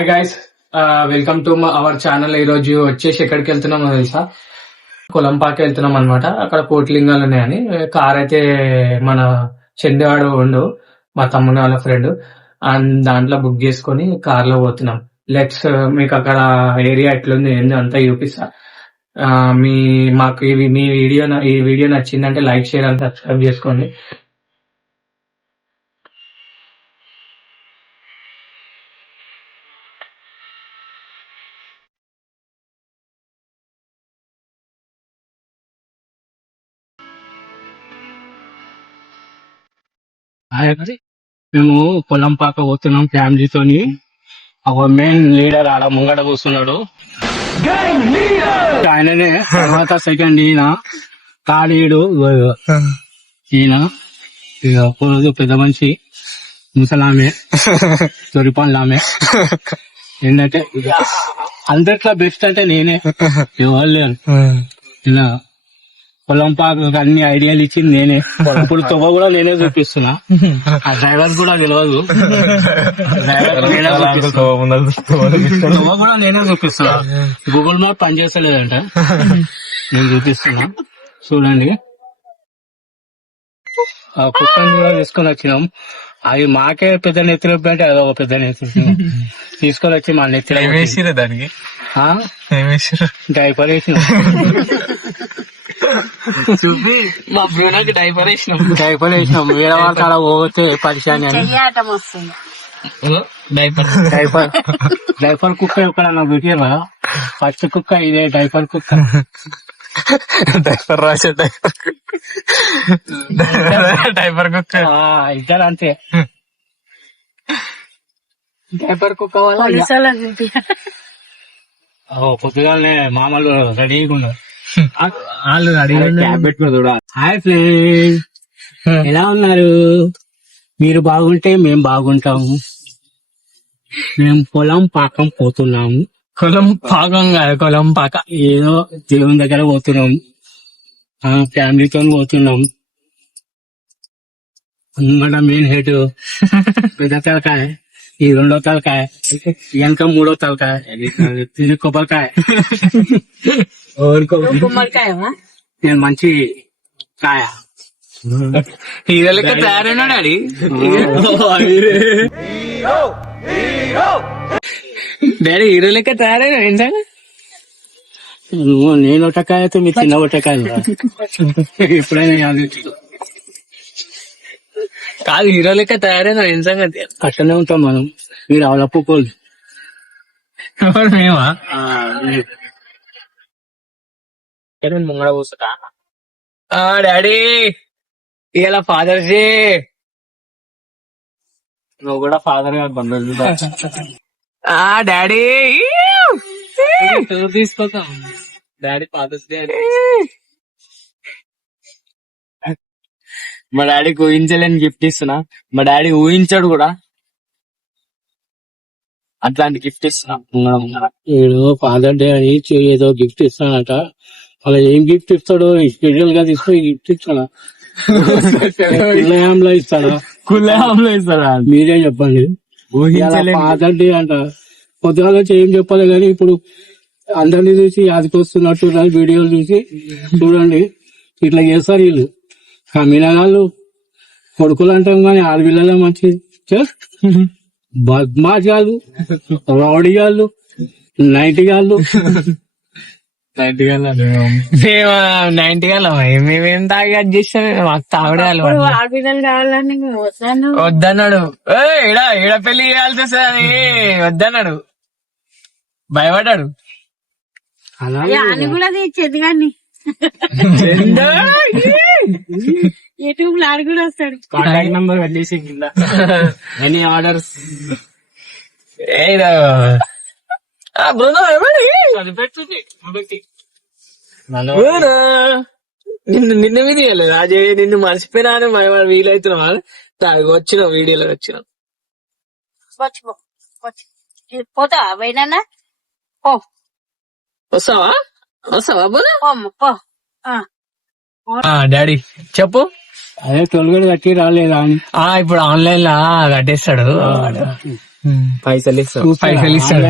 Hi guys, welcome to our channel. ఈ రోజు వచ్చేసి ఎక్కడికి వెళ్తున్నామో తెలుసా? కొలంపాకి వెళ్తున్నాం అనమాట. అక్కడ కోటిలింగాలు ఉన్నాయని కార్ అయితే మన చందేవాడు ఉండు, మా తమ్ముని వాళ్ళ ఫ్రెండ్, అండ్ దాంట్లో బుక్ చేసుకొని కార్ లో పోతున్నాం. లెట్స్ మీకు అక్కడ ఏరియా ఎట్లుంది ఏంది అంతా చూపిస్తా. మాకు ఈ వీడియో నచ్చిందంటే లైక్, షేర్ అండ్ సబ్స్క్రైబ్ చేసుకోండి. మేము పొలంపాక పోతున్నాం ఫ్యామిలీతోని. ఒక మెయిన్ లీడర్ ఆడ ముంగడ కూర్చున్నాడు, ఆయననే. తర్వాత సెకండ్ ఈయన కాళీయుడు, ఈయన ఇక పెద్ద మనిషి ముసలామె, తొరిపండ్లామె. ఏంటంటే అందరిట్లో బెస్ట్ అంటే నేనే, ఎవరు లేరు. పొలంపాకు అన్ని ఐడియాలు ఇచ్చింది నేనే. ఇప్పుడు తొవ్వ కూడా నేనే చూపిస్తున్నా, ఆ డ్రైవర్ కూడా తెలియదు. తొవ్వ కూడా నేనే చూపిస్తున్నా. గూగుల్ మ్యాప్ పనిచేస్తలేదంట, నేను చూపిస్తున్నా. చూడండి, ఆ కుక్కని కూడా తీసుకొని వచ్చినాం. అవి మాకే పెద్ద నెత్తిలో అంటే అదొక పెద్ద నెత్తి తీసుకొని వచ్చి మా నెత్తిలో వేసిరా. దానికి డైపర్ వేసినాం. చూపి మా బ్రూనాకి డైపర్ వేసినాం. వేరే వాళ్ళకి అలా పోతే పరిశాని అని డైపర్ కుక్క ఎక్కడన్నా పెట్టిరా? ఫస్ట్ కుక్క ఇదే డైపర్ కుక్క. డైపర్ రాసే డైపర్ కుక్క ఇద్దరు అంతే. డైపర్ కుక్క వల్ల పొద్దుగానే మామూలు రెడీగా ఉన్నారు. హాయ్ ఫ్రెండ్స్, ఎలా ఉన్నారు? మీరు బాగుంటే మేము బాగుంటాము. మేము పొలం పాకం పోతున్నాము. పొలం పాక ఏదో దేవుని దగ్గర పోతున్నాం, ఫ్యామిలీతో పోతున్నాం. మన మెయిన్ హెడ్ పెద్ద తలకాయ, ఈ రెండో తలకాయ, వెనక మూడో తలకాయ, తిని కొబ్బరికాయ. నేను మంచి కాయ. హీరో లెక్క తయారైనా డాడీ. డాడీ హీరో లెక్క తయారైనా ఏంటంటే నేను ఒకటకాయ అయితే మీ చిన్న ఒకటకాయ. ఎప్పుడైనా కాదు, హీరో లెక్క తయారైనా ఏం సంగతి? కష్టమే ఉంటాం మనం. మీరు అవలప్పుకోలు మేమా? ముంగడ కూర్చుంటా. డాడీ ఇలా ఫాదర్స్ డే. నువ్వు కూడా ఫాదర్ గా బంధువులు. డాడీ తీసుకోతాం. డాడీ ఫాదర్స్ డే అని మా డాడీకి ఊహించలేని గిఫ్ట్ ఇస్తున్నా. మా డాడీ ఊహించాడు కూడా, అట్లాంటి గిఫ్ట్ ఇస్తున్నా. ఏదో ఫాదర్ డే అని ఏదో గిఫ్ట్ ఇస్తానట. అలా ఏం గిఫ్ట్ ఇస్తాడో స్పెషల్ గా తీసుకొని గిఫ్ట్ ఇస్తాడా? కుల్లయాంలో ఇస్తాడా? కుల్లయాంలో ఇస్తాడా? మీరే చెప్పండి. ఫాదర్ డే అంట. పొద్దుగాల వచ్చి ఏం చెప్పాలి కానీ ఇప్పుడు అందరినీ చూసి ఆదికొస్తున్నట్టు వీడియోలు చూసి చూడండి, ఇట్లా చేస్తారు వీళ్ళు. కమినగాళ్ళు కొడుకులు అంటాం కానీ ఆడపిల్లలే మంచిది. బద్మాష్ గాళ్ళు, రౌడీ గాళ్ళు, నైట్ గాళ్ళు. మేమేం తాగి అది చేస్తాం, మాకు తాగడే వద్దన్నాడు. ఈడ పెళ్లి చేయాల్సి వస్తుంది వద్దన్నాడు, భయపడ్డాడు. కూడా తెచ్చేది కానీ యూట్యూబ్ లో ఆడు కూడా వస్తాడు. కాంటాక్ట్ నంబర్ పెట్టేసి కింద ఎనీ ఆర్డర్స్. నిన్న మీద అజయ్, నిన్ను మర్చిపోయినా వీలైతున్నా వచ్చిన వీడియోలో వచ్చిన. పోతా పోయినా వస్తావా? డాడీ చెప్పు. అదే తొలగడు కట్టి రాలేదా? ఇప్పుడు ఆన్లైన్ లా కట్టేస్తాడు. పైసలు ఇస్తాం. పైసలు ఇస్తారు.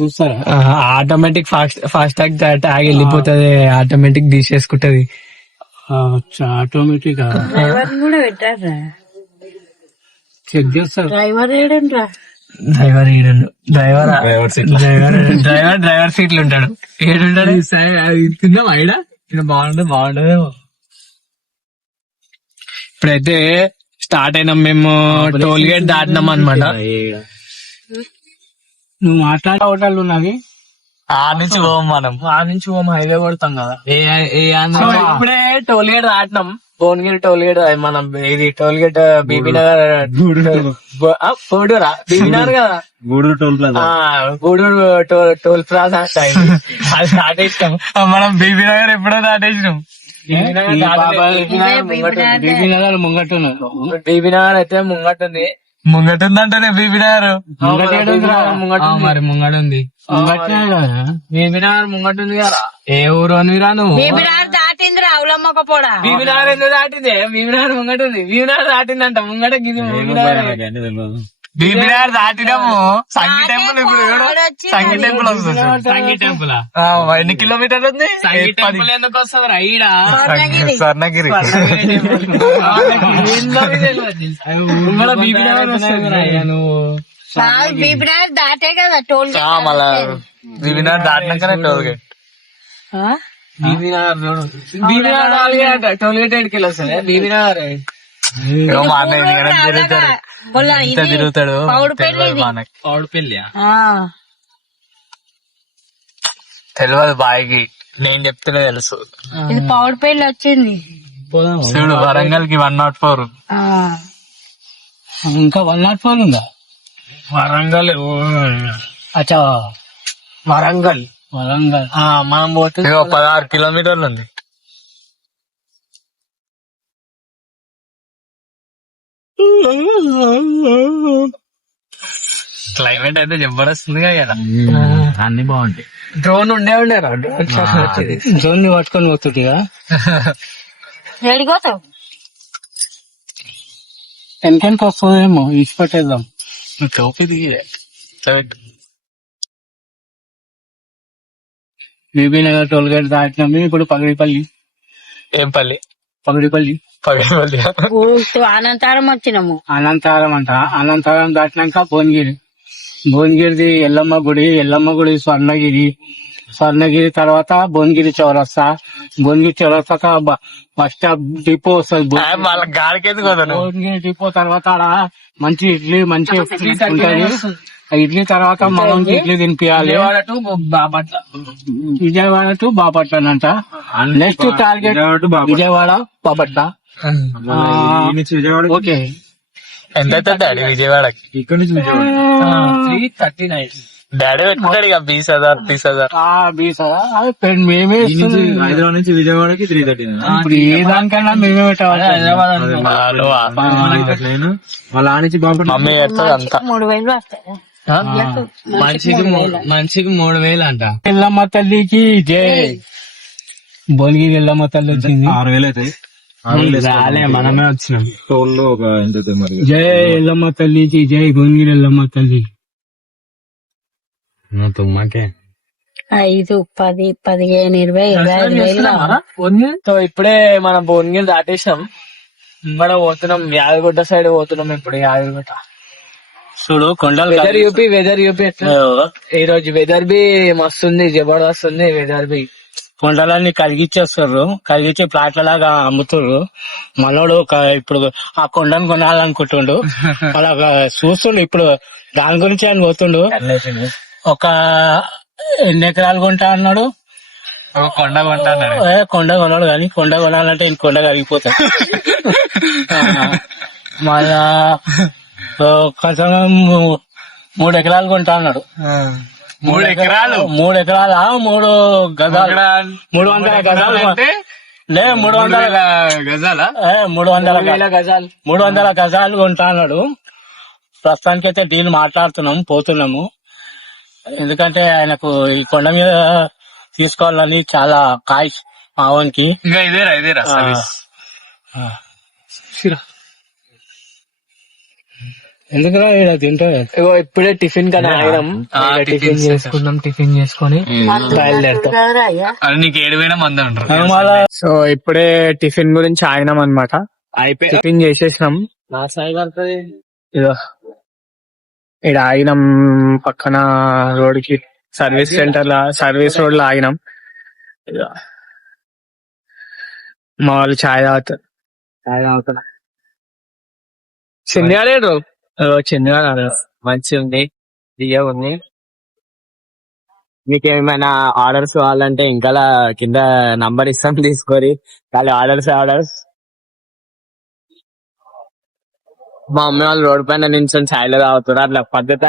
చూస్తారా? ఆటోమేటిక్ ఫాస్ట్ ట్యాగ్ వెళ్ళిపోతుంది, ఆటోమేటిక్ తీసేసుకుంటది. ఆటోమేటిక్ డ్రైవర్ కూడా పెట్టారా? చెక్ చేస్తారు. డ్రైవర్ ఏడంట్రా? డ్రైవర్ ఈడుండు, డ్రైవర్ సీట్లు ఉంటాడు. ఏడుంటాడు తిందాం ఐడా బాగుండదేమో. ఇప్పుడైతే స్టార్ట్ అయినాం మేము, టోల్ గేట్ దాటినాం అనమాట. నువ్వు మాట్లాడే హోటల్ ఉన్నది, ఆ నుంచి పోం మనం, హైవే కొడతాం కదా. ఇప్పుడే టోల్ గేట్ దాటినాం, భువనగిరి టోల్ గేట్. మనం ఇది టోల్ గేట్ బీబీ నగర్, గూడూరా బీబీ నగర్ కదా, Guduru toll plaza. Guduru toll plaza అది దాటేసినాం మనం. బీబీ నగర్ ఎప్పుడో దాటేసినాం. బీబీ నగర్ ముంగట్టున్నారు. బీబీ నగర్ అయితే ముంగటుంది అంటేనే బీబీ నగర్ మరి ముంగట ఉంది. బీబీ నగర్ ముంగటుంది కదా. ఏ ఊరు అనిరా నువ్వు? బీబీనార్ దాటిందిరా అవులమ్మకపోడా. బీబీ నగర్ ఎందుకు దాటింది? బీబీ నగర్ ముంగట ఉంది. బీబీ నగర్ దాటిందంట ముంగట. బీబీ నగర్ దాటినాము. సంగీ టెంపుల్ ఇప్పుడు సంగీ టెంపుల్ వస్తుంది. సంగీ టెంపుల్ ఎన్ని కిలోమీటర్లు ఉంది? సంగీ టెంపుల్ ఎందుకు వస్తావు రైడా? స్వర్ణగిరి. బీబీ నగర్ నువ్వు బీబీనార్ దాటే కదా టోల్ గేట్. మళ్ళా బీబీ నగర్ దాటినాకనే టోల్ గేట్. బీబీ నగర్ చూడు, బీబీ నగర్ టోల్ గేట్ ఎడికి వస్తుంది. బీబీ నగర్ మా అన్నయ్య తిరుగుతాడు. పౌడు పెళ్లి తెలియదు బాయ్కి, నేను చెప్తేనే తెలుసు. ఇది పౌడు పెళ్లి వచ్చింది చూడు, వరంగల్ కి 104. ఇంకా 104 ఉందా? వరంగల్ అచ్చా, వరంగల్ మనం పోతే 16 కిలోమీటర్లు ఉంది. క్లైమేట్ అయితే జబర్దస్తుంది కదా. అన్ని బాగుంటాయి. డ్రోన్ ఉండేరా? డ్రోన్ ని పట్టుకొని పోతుందిగా. రెడీపోతావు వెనకానికి వస్తుందేమో, ఇచ్చి పెట్టేద్దాం. టోపీ బీబీ నగర్ టోల్ గేట్ దాటినాము. ఇప్పుడు పగడిపల్లి. ఏం పల్లి? పగడిపల్లి అనంతరం వచ్చినాము. అనంతరం అనంతరం దాటినాక భువనగిరిది ఎల్లమ్మ గుడి, స్వర్ణగిరి తర్వాత భువనగిరి చౌరస్తా బస్ స్టాప్ డిపో వస్తుంది. భువనగిరి డిపో తర్వాత ఆడ మంచి ఇడ్లీ ఉంటది. ఇడ్లీ తర్వాత మనం ఇడ్లీ తినిపించాలి. విజయవాడ టు బాపట్ల అంట. Next target Vijayawada Bapatla. Okay, ఎంత డాడీ విజయవాడకి? ఇక్కడ నుంచి విజయవాడ 339. డాడీ పెట్టుకుంటాడు ఇక 20,000. మేమే హైదరాబాద్ నుంచి విజయవాడకి 339. ఇప్పుడు ఏ దానికన్నా మేమే పెట్టాలి. వాళ్ళ నుంచి బాగుంటుంది. మమ్మీ పెడతాడు అంతా. 3,000 వస్తాయి. మనిషికి 3,000 అంట. ఎల్లమ్మ తల్లికి జై. భువనగిరి ఎల్లమ్మ తల్లి వచ్చింది. 6,000 అవుతాయి. రాలే, మనమే వచ్చినాం. టోల్ లో ఒక ఎంత అవుతుంది మరి? జై ఎల్లమ్మ తల్లికి జై. భువనగిరి ఎల్లమ్మ తల్లి. తుమ్మకే 5, 10, 15, 20, 25,000. సో ఇప్పుడే మనం భువనగిరి దాటేసాం. మనం పోతున్నాం యాదగిరిగుట్ట సైడ్ పోతున్నాం. ఇప్పుడు యాదగిరిగుట్ట చూడు కొండలు. వెదర్ యూపీ ఎట్లా ఈ రోజు? వెదర్ బి మస్తు ఉంది, జబర్దస్త్ ఉంది వెదర్ బి. కొండలన్నీ కరిగించి ప్లాట్ల లాగా అమ్ముతుర్రు. మనోడు ఇప్పుడు ఆ కొండను కొనాలనుకుంటుండు. అలా చూస్తుండు. ఇప్పుడు దాని గురించి ఆయన పోతుండు. ఒక 2 ఎకరాలు కొంటా అన్నాడు. కొండ కొంటా కొండ కొనాడు కానీ కొండ కొనాలంటే ఇంక కొండ కరిగిపోతాడు. మళ్ళా కొంచెం 3 ఎకరాలు కొంటా అన్నాడు. 3 ఎకరాలు? 3 ఎకరాల 3 గజాలు, 300 గజాలు. 300 గజాలా? 300 గజాలు కొంటా అన్నాడు. ప్రస్తుతానికి అయితే డీల్ మాట్లాడుతున్నాం, పోతున్నాము. ఎందుకంటే ఆయనకు ఈ కొండ మీద తీసుకోవాలని చాలా కాయ్ మావానికి. ఇంకా ఇదేరా ఎందుకురా ఇలా తింటావు ఇగో ఇప్పుడే టిఫిన్ కన్నా ఆగినాం. టిఫిన్ చేసుకున్నాం. టిఫిన్ చేసుకొని బయలుదేరుతాం. నీకు ఏడువైనా మంది అంటారు. సో ఇప్పుడే టిఫిన్ గురించి ఆగినాం అనమాట. అయిపోయి టిఫిన్ చేసేసినాం. నా సాయి పడుతుంది. ఇదో ఇక్కడ ఆగినాం పక్కన రోడ్ కి, సర్వీస్ సెంటర్ సర్వీస్ రోడ్ లో ఆగినాం. ఇదో మా వాళ్ళు ఛాయ్ తాగుతారు. చిందిగాలేడు చిన్నగా మంచి ఉంది, దియ్య ఉంది. మీకు ఏమైనా ఆర్డర్స్ కావాలంటే ఇంకా కింద నంబర్ ఇస్తాం, తీసుకోరి. ఖాళీ ఆర్డర్స్. మా అమ్మ వాళ్ళు రోడ్ పైన నుంచి ఛాయ్లో తాగుతారు, అట్లా పద్ధతి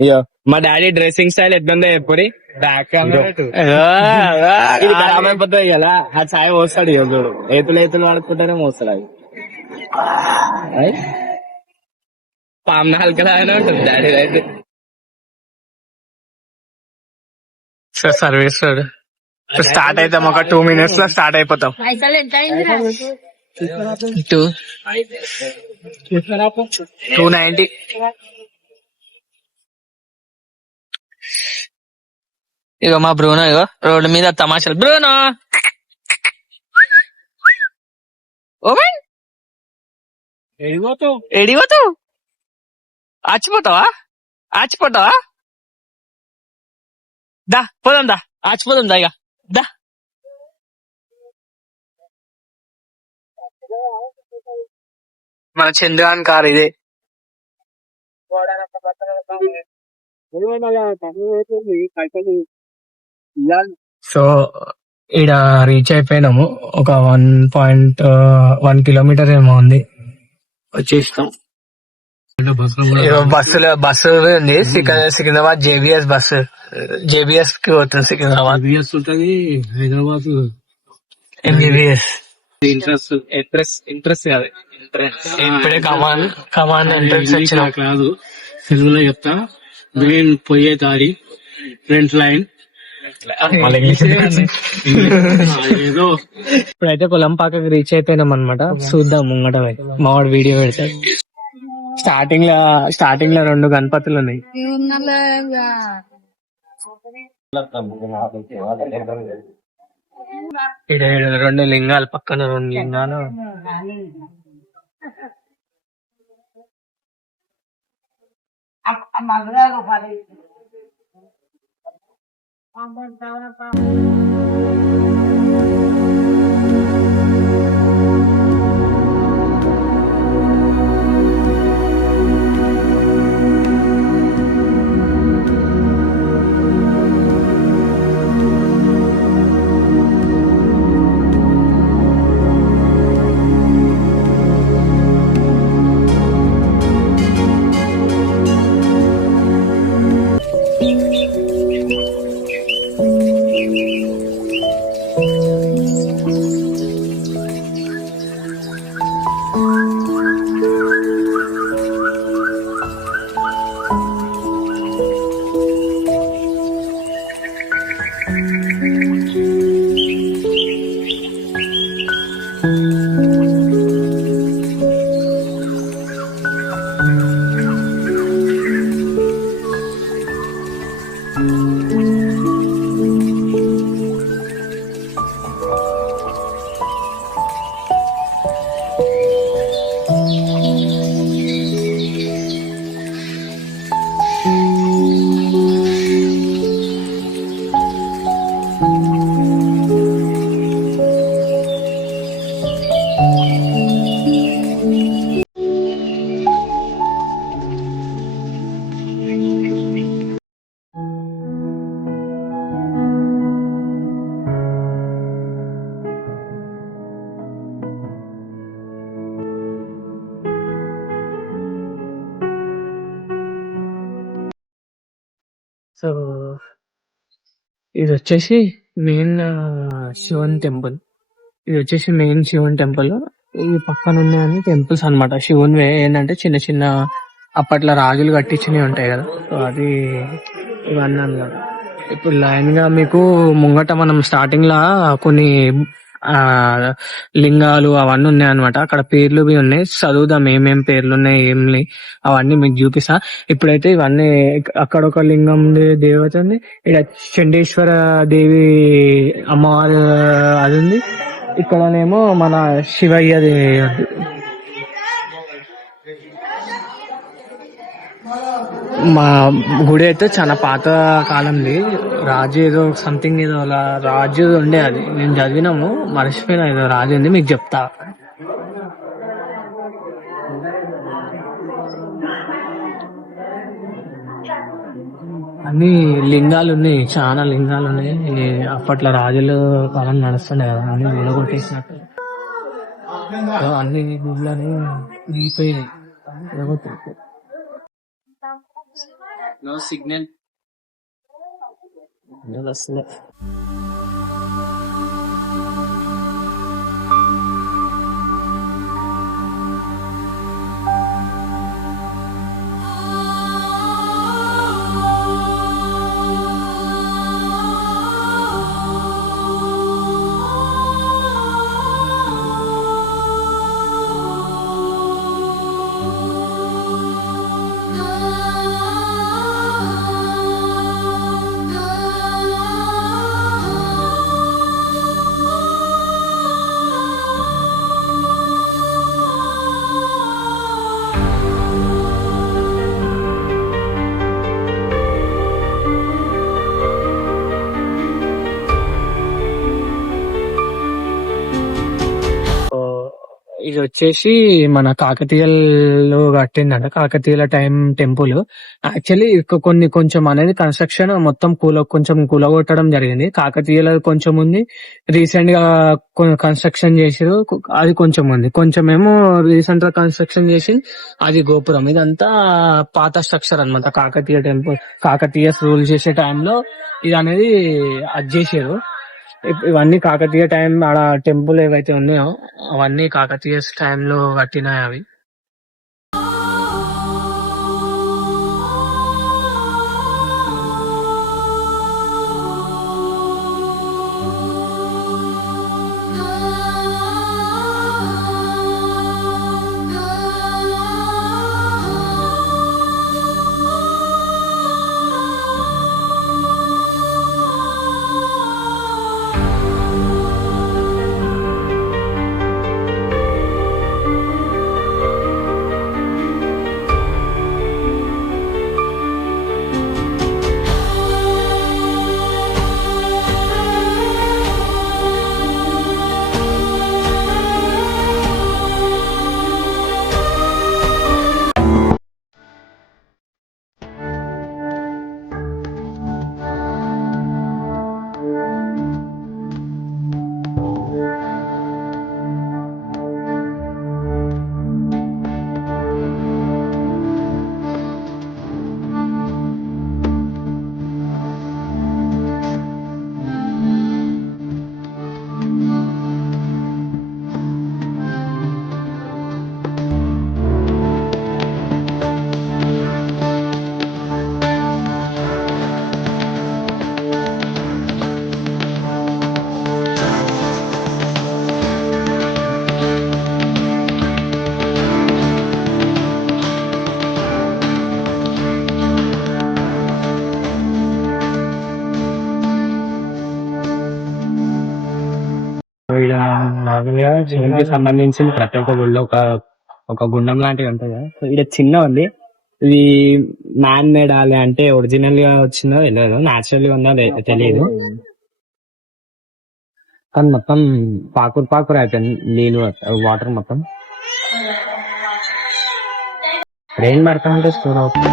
అయ్యో మా డాడీ డ్రెస్సింగ్ స్టైల్ ఎట్లుందో ఎప్పుడు ఇది ఖరాబ్ అయిపోతుంది కదా, ఆ ఛాయ్ పోస్తాడు. ఇక చూడు ఏతులు వాడుకుంటానే మోస్తాడు. అది పామ్న హల్కలాగానే ఉంటుంది డాడీ అయితే. సర్వీస్ రోడ్ స్టార్ట్ అవుతాం. ఒక 2 minutes లో స్టార్ట్ అయిపోతాం. పైసలు ఎంత అయిందిరా? 290. ఇగో మా బ్రూనో ఇగో రోడ్డు మీద తమాషాలు. బ్రూనో ఓమెన్ ఎడిపోతావు? ఆచిపోతావా? దా పోదాం, ఆచిపోదాం దా. ఇక దా. మన చంద్రాన్ కార్ ఇదే. సో ఈడ రీచ్ అయిపోయినాము. ఒక 1.1 kilometer ఏమో ఉంది, వచ్చేస్తాం. బస్సు ఉంది, సికింద్రాబాద్ జేబీఎస్ బస్సు. జేబీఎస్ కి పోతుంది సికింద్రాబాద్. ఉంటది హైదరాబాద్ ఎంబీబీఎస్ ఇంట్రెస్ట్ కాదు, ఇప్పుడే కమాండ్ ఎంట్రన్స్ వచ్చిన. కాదు తెలుగులో చెప్తా. మెయిన్ పోయే దారి ఫ్రంట్ లైన్ ఏదో. ఇప్పుడైతే కొలంపాకకి రీచ్ అయిపోయినాం అనమాట. చూద్దాం ముంగట మావాడు వీడియో పెడతాడు. స్టార్టింగ్ లో 2 గణపతులు ఉన్నాయి. ఇక్కడ 2 లింగాలు, పక్కన 2 లింగాలు. సో ఇది వచ్చేసి మెయిన్ శివన్ టెంపుల్. ఈ పక్కన ఉన్నాయని టెంపుల్స్ అన్నమాట. శివునివే ఏంటంటే చిన్న చిన్న అప్పట్లో రాజులు కట్టించినవి ఉంటాయి కదా, సో అది ఇవన్నీ అన్నమాట. ఇప్పుడు లైన్ గా మీకు ముంగట మనం స్టార్టింగ్ లా కొన్ని ఆ లింగాలు అవన్నీ ఉన్నాయి అనమాట. అక్కడ పేర్లు బి ఉన్నాయి, చదువుదాం ఏమేం పేర్లు ఉన్నాయి ఏం లే అవన్నీ మీకు చూపిస్తా. ఇప్పుడైతే ఇవన్నీ అక్కడ ఒక లింగం ఉంది, దేవత ఉంది, ఇక్కడ చండేశ్వర దేవి అమ్మవారు అది ఉంది, ఇక్కడనేమో మన శివయ్యది ఉంది. మా గుడి అయితే చాలా పాత కాలంది, రాజు ఏదో సంథింగ్ ఏదో అలా రాజు ఉండే, అది నేను చదివినాము మర్చిపోయినా, ఏదో రాజు ఉంది మీకు చెప్తా. అన్ని లింగాలు ఉన్నాయి, చాలా లింగాలు ఉన్నాయి. అప్పట్లో రాజులు కాలం నడుస్తుండే కదా, అన్ని విలగొట్టేసినట్టు అన్ని గుడ్లని దిగిపోయినాయి. నో సిగ్నల్ వస్తుంది. ఇది వచ్చేసి మన కాకతీయులు కట్టిందంట, కాకతీయుల టైం టెంపుల్. యాక్చువల్లీ కొంచెం అనేది కన్స్ట్రక్షన్ మొత్తం కొంచెం కూలగొట్టడం జరిగింది. కాకతీయుల కొంచెం ఉంది, రీసెంట్ గా కన్స్ట్రక్షన్ చేసారు, అది కొంచెం ఉంది, కొంచెం ఏమో రీసెంట్ గా కన్స్ట్రక్షన్ చేసి అది గోపురం. ఇదంతా పాత స్ట్రక్చర్ అన్నమాట. కాకతీయ టెంపుల్, కాకతీయ రూల్ చేసే టైంలో ఇది అనేది అది చేసారు. ఇవన్నీ కాకతీయ టైం ఆడ టెంపుల్ ఏవైతే ఉన్నాయో అవన్నీ కాకతీయ టైంలో కట్టినాయి అవి. శివునికి సంబంధించిన ప్రతి ఒక్క గుడిలో ఒక గుండం లాంటివి ఉంటుంది కదా. సో ఇక్కడ చిన్న ఉంది, ఇది మ్యాన్ మేడ్ ఆలే అంటే ఒరిజినల్ గా వచ్చిందో తెలియదు, న్యాచురల్ గా ఉందో తెలియదు, కానీ మొత్తం పాకురు అయిపోయింది నీళ్ళు, వాటర్ మొత్తం రెయిన్ పడతా ఉంటే స్టోర్ అవుతుంది.